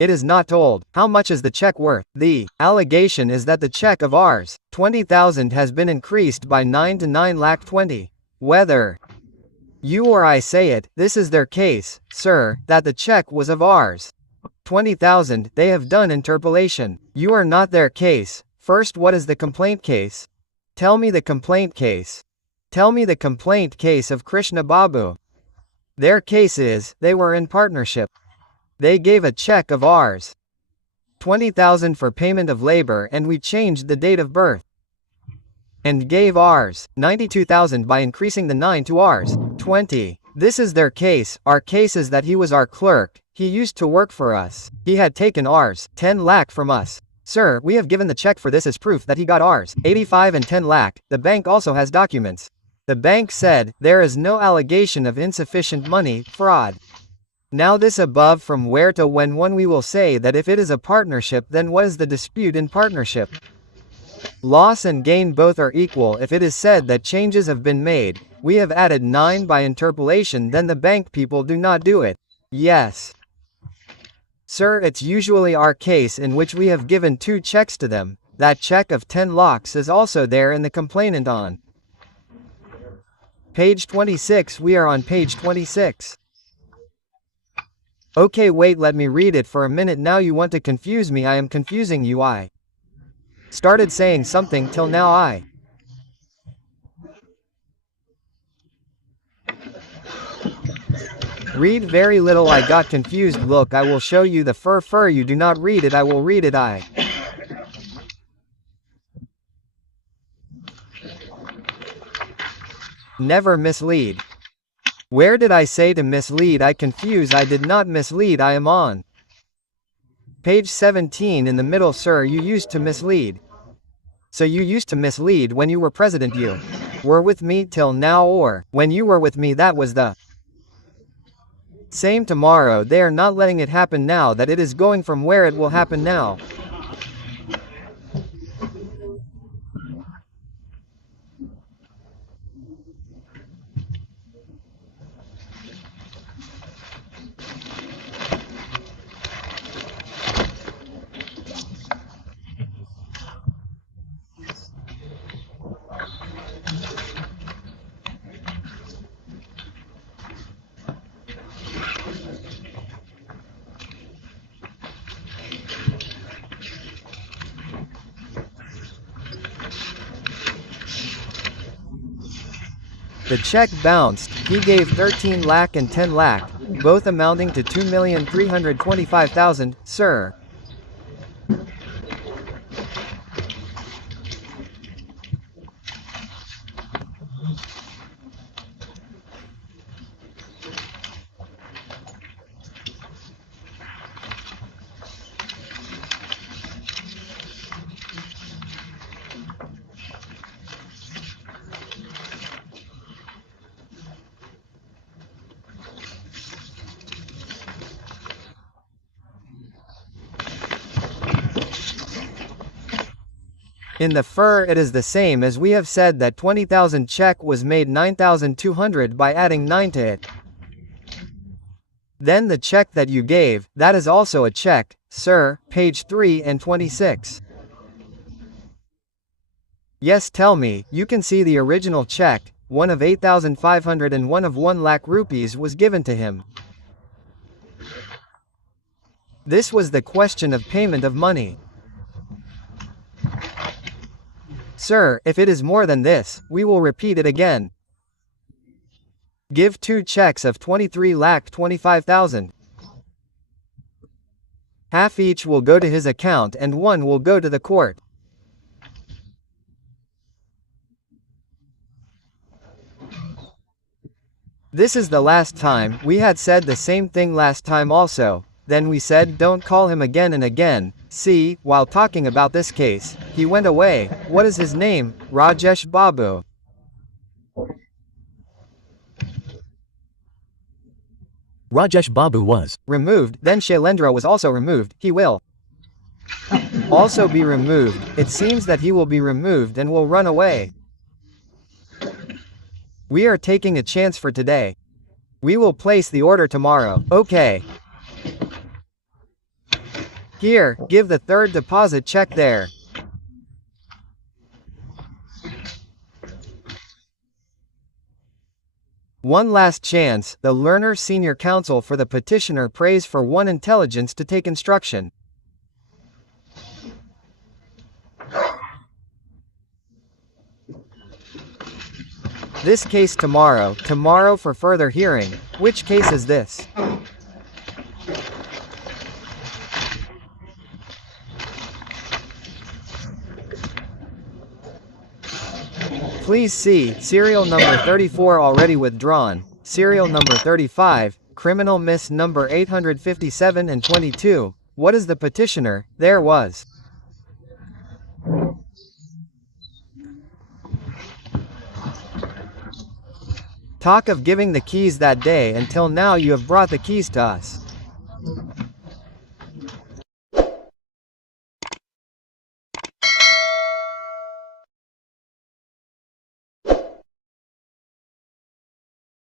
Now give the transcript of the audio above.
It is not told. How much is the check worth? The allegation is that the check of Rs. 20,000 has been increased by 9 to 9,20,000. Whether you or I say it, this is their case, sir, that the check was of Rs. 20,000, they have done interpolation. You are not their case. First, what is the complaint case? Tell me the complaint case. Tell me the complaint case of Krishna Babu. Their case is, they were in partnership. They gave a check of Rs. 20,000 for payment of labor and we changed the date of birth. And gave Rs. 92,000 by increasing the 9 to Rs. 20. This is their case. Our case is that he was our clerk. He used to work for us. He had taken Rs. 10 lakh from us. Sir, we have given the check for this as proof that he got Rs. 85 and 10 lakh. The bank also has documents. The bank said, there is no allegation of insufficient money, fraud. Now this above from where to when we will say that if it is a partnership then what is the dispute in partnership? Loss and gain both are equal if it is said that changes have been made. We have added 9 by interpolation then the bank people do not do it. Yes. Sir, it's usually our case in which we have given 2 checks to them. That check of 10 lakhs is also there in the complainant on page 26. We are on page 26. Okay, wait, let me read it for a minute. Now you want to confuse me. I am confusing you. I started saying something till now I read very little. I got confused. Look, I will show you the fur. You do not read it. I will read it. I never mislead. Where did I say to mislead? I confuse. I did not mislead. I am on page 17 in the middle. Sir, you used to mislead. So you used to mislead when you were president. You were with me till now, or when you were with me that was the same. Tomorrow they are not letting it happen now that it is going from where it will happen now. The check bounced. He gave 13 lakh and 10 lakh, both amounting to 2,325,000, sir. In the fur it is the same as we have said that 20,000 check was made 9,200 by adding 9 to it. Then the check that you gave, that is also a check, sir, page 3 and 26. Yes, tell me, you can see the original check, one of 8,500 and one of 1 lakh rupees was given to him. This was the question of payment of money. Sir, if it is more than this, we will repeat it again. Give 2 checks of 23,25,000. Half each will go to his account and 1 will go to the court. This is the last time. We had said the same thing last time also. Then we said don't call him again and again. See, while talking about this case, he went away. What is his name? Rajesh Babu. Rajesh Babu was removed. Then Shailendra was also removed. He will also be removed. It seems that he will be removed and will run away. We are taking a chance for today. We will place the order tomorrow. Okay. Here, give the third deposit check there. One last chance, the learner senior counsel for the petitioner prays for one intelligence to take instruction. This case tomorrow for further hearing. Which case is this? Please see, serial number 34 already withdrawn, serial number 35, criminal miss number 857 and 22. What is the petitioner? There was. Talk of giving the keys that day until now you have brought the keys to us.